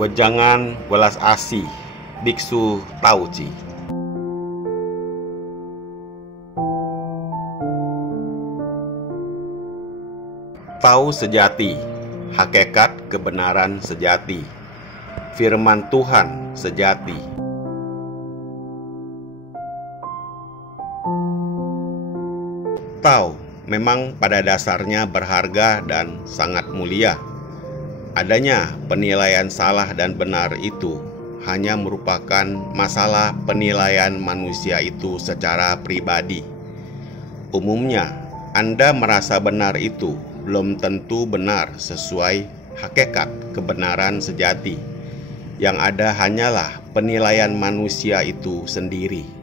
Wejangan welas asih Biksu Tauci. Tahu sejati, hakikat kebenaran sejati, firman Tuhan sejati. Tahu memang pada dasarnya berharga dan sangat mulia. Adanya penilaian salah dan benar itu hanya merupakan masalah penilaian manusia itu secara pribadi. Umumnya, Anda merasa benar itu belum tentu benar sesuai hakikat kebenaran sejati. Yang ada hanyalah penilaian manusia itu sendiri.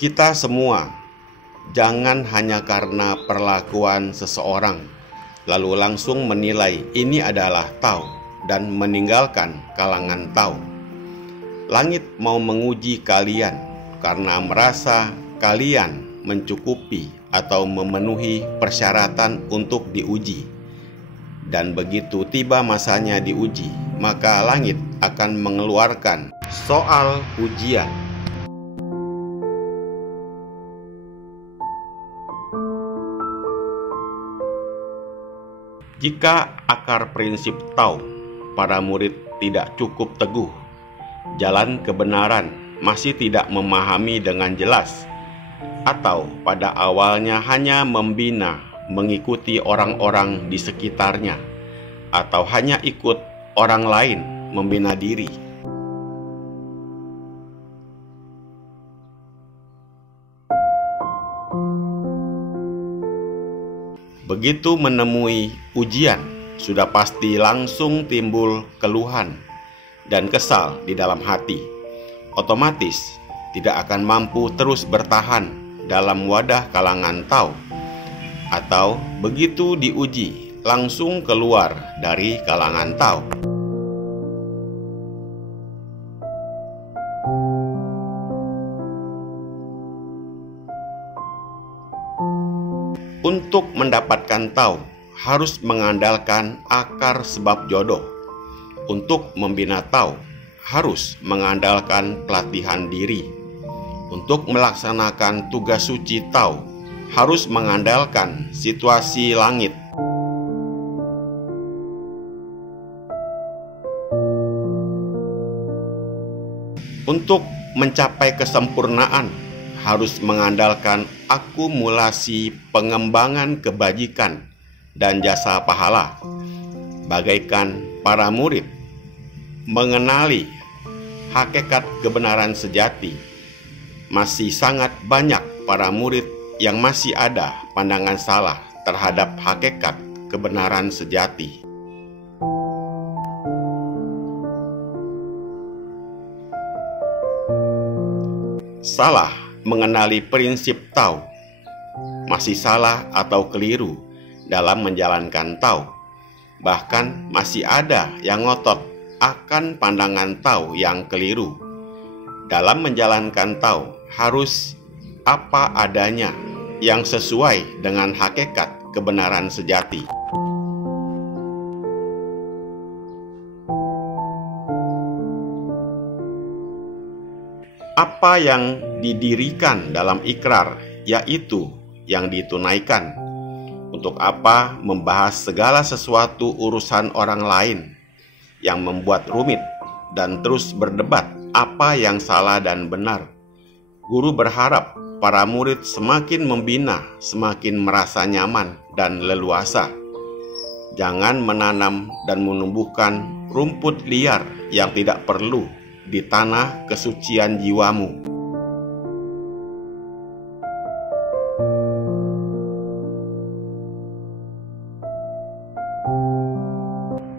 Kita semua, jangan hanya karena perlakuan seseorang lalu langsung menilai ini adalah Tahu dan meninggalkan kalangan Tahu. Langit mau menguji kalian karena merasa kalian mencukupi atau memenuhi persyaratan untuk diuji. Dan begitu tiba masanya diuji, maka langit akan mengeluarkan soal ujian. Jika akar prinsip Tahu para murid tidak cukup teguh, jalan kebenaran masih tidak memahami dengan jelas, atau pada awalnya hanya membina mengikuti orang-orang di sekitarnya, atau hanya ikut orang lain membina diri. Begitu menemui ujian, sudah pasti langsung timbul keluhan dan kesal di dalam hati. Otomatis tidak akan mampu terus bertahan dalam wadah kalangan Tahu, atau begitu diuji langsung keluar dari kalangan Tahu. Untuk mendapatkan Tahu harus mengandalkan akar sebab jodoh. Untuk membina Tahu harus mengandalkan pelatihan diri. Untuk melaksanakan tugas suci Tahu harus mengandalkan situasi langit. Untuk mencapai kesempurnaan harus mengandalkan akumulasi pengembangan kebajikan dan jasa pahala. Bagaikan para murid mengenali hakikat kebenaran sejati, masih sangat banyak para murid yang masih ada pandangan salah terhadap hakikat kebenaran sejati. Salah mengenali prinsip Tahu, masih salah atau keliru dalam menjalankan Tahu. Bahkan masih ada yang ngotot akan pandangan Tahu yang keliru. Dalam menjalankan Tahu harus apa adanya yang sesuai dengan hakikat kebenaran sejati. Apa yang didirikan dalam ikrar, yaitu yang ditunaikan. Untuk apa membahas segala sesuatu urusan orang lain yang membuat rumit dan terus berdebat apa yang salah dan benar. Guru berharap para murid semakin membina, semakin merasa nyaman dan leluasa. Jangan menanam dan menumbuhkan rumput liar yang tidak perlu di tanah kesucian jiwamu.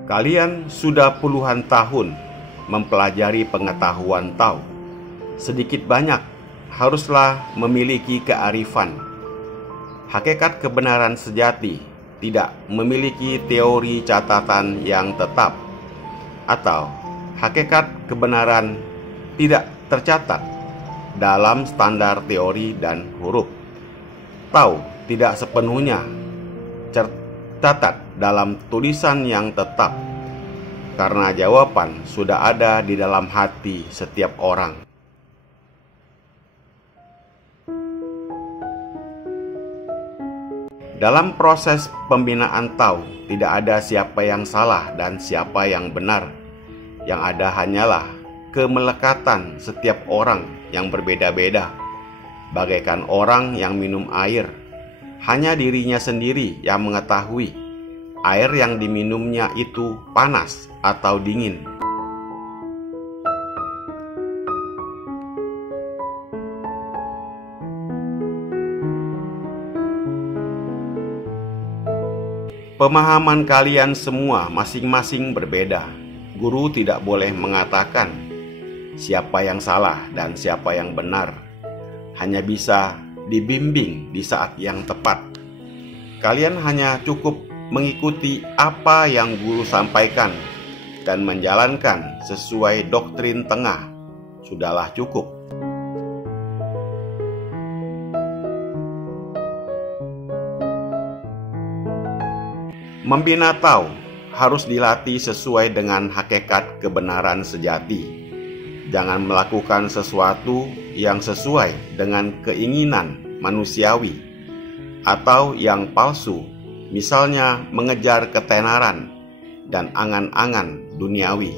Kalian sudah puluhan tahun mempelajari pengetahuan Tahu. Sedikit banyak haruslah memiliki kearifan. Hakikat kebenaran sejati tidak memiliki teori catatan yang tetap, atau hakikat kebenaran tidak tercatat dalam standar teori dan huruf. atau tidak sepenuhnya tercatat dalam tulisan yang tetap, karena jawaban sudah ada di dalam hati setiap orang. Dalam proses pembinaan Tao, tidak ada siapa yang salah dan siapa yang benar. Yang ada hanyalah kemelekatan setiap orang yang berbeda-beda. Bagaikan orang yang minum air, hanya dirinya sendiri yang mengetahui air yang diminumnya itu panas atau dingin. Pemahaman kalian semua masing-masing berbeda. Guru tidak boleh mengatakan siapa yang salah dan siapa yang benar. Hanya bisa dibimbing di saat yang tepat. Kalian hanya cukup mengikuti apa yang guru sampaikan dan menjalankan sesuai doktrin tengah. Sudahlah cukup. Membina Tao harus dilatih sesuai dengan hakikat kebenaran sejati. Jangan melakukan sesuatu yang sesuai dengan keinginan manusiawi atau yang palsu, misalnya mengejar ketenaran dan angan-angan duniawi.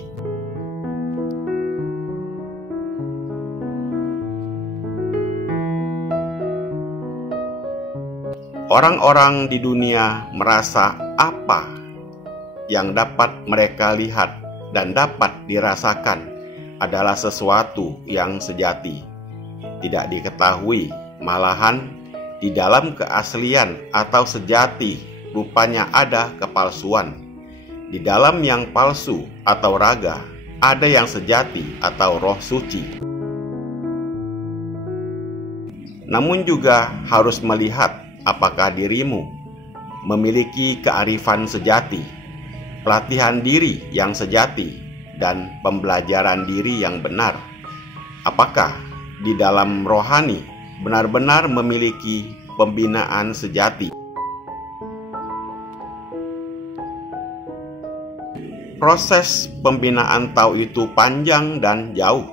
Orang-orang di dunia merasa apa yang dapat mereka lihat dan dapat dirasakan adalah sesuatu yang sejati. Tidak diketahui, malahan di dalam keaslian atau sejati rupanya ada kepalsuan. Di dalam yang palsu atau raga ada yang sejati atau roh suci. Namun juga harus melihat apakah dirimu memiliki kearifan sejati, pelatihan diri yang sejati, dan pembelajaran diri yang benar. Apakah di dalam rohani benar-benar memiliki pembinaan sejati? Proses pembinaan Tao itu panjang dan jauh.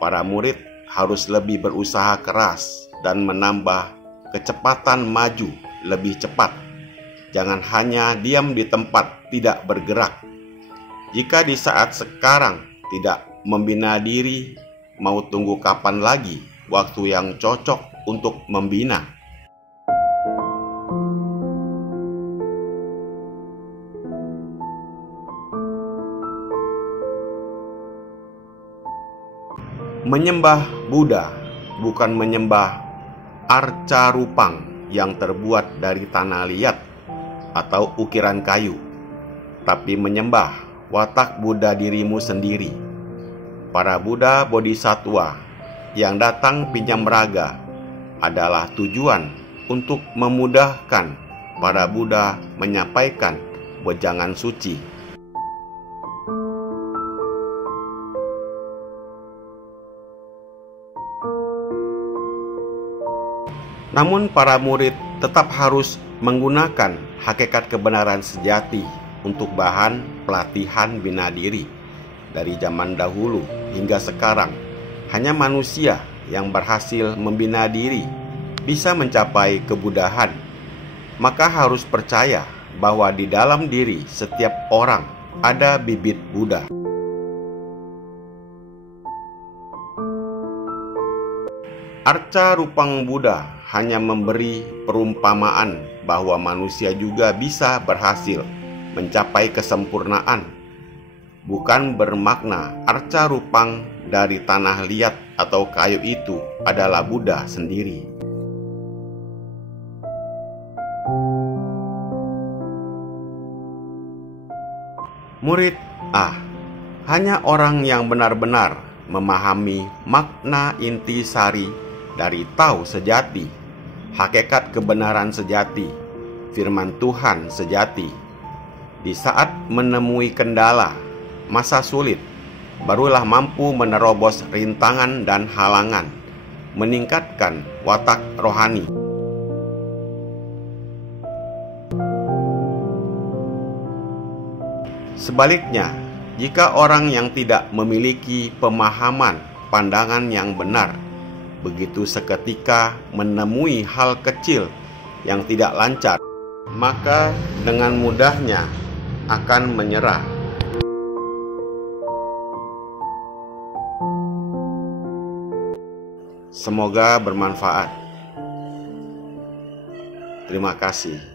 Para murid harus lebih berusaha keras dan menambah kecepatan maju lebih cepat. Jangan hanya diam di tempat, tidak bergerak. Jika di saat sekarang tidak membina diri, mau tunggu kapan lagi waktu yang cocok untuk membina? Menyembah Buddha bukan menyembah arca rupang yang terbuat dari tanah liat atau ukiran kayu, tapi menyembah watak Buddha dirimu sendiri. Para Buddha Bodhisattva yang datang pinjam raga adalah tujuan untuk memudahkan para Buddha menyampaikan wejangan suci. Namun para murid tetap harus menggunakan hakikat kebenaran sejati untuk bahan pelatihan bina diri. Dari zaman dahulu hingga sekarang, hanya manusia yang berhasil membina diri bisa mencapai kebudahan. Maka harus percaya bahwa di dalam diri setiap orang ada bibit Buddha. Arca rupang Buddha hanya memberi perumpamaan bahwa manusia juga bisa berhasil mencapai kesempurnaan, bukan bermakna arca rupang dari tanah liat atau kayu itu adalah Buddha sendiri. Murid hanya orang yang benar-benar memahami makna intisari dari Tao sejati, hakikat kebenaran sejati, firman Tuhan sejati. Di saat menemui kendala, masa sulit, barulah mampu menerobos rintangan dan halangan, meningkatkan watak rohani. Sebaliknya, jika orang yang tidak memiliki pemahaman pandangan yang benar, begitu seketika menemui hal kecil yang tidak lancar, maka dengan mudahnya akan menyerah. Semoga bermanfaat. Terima kasih.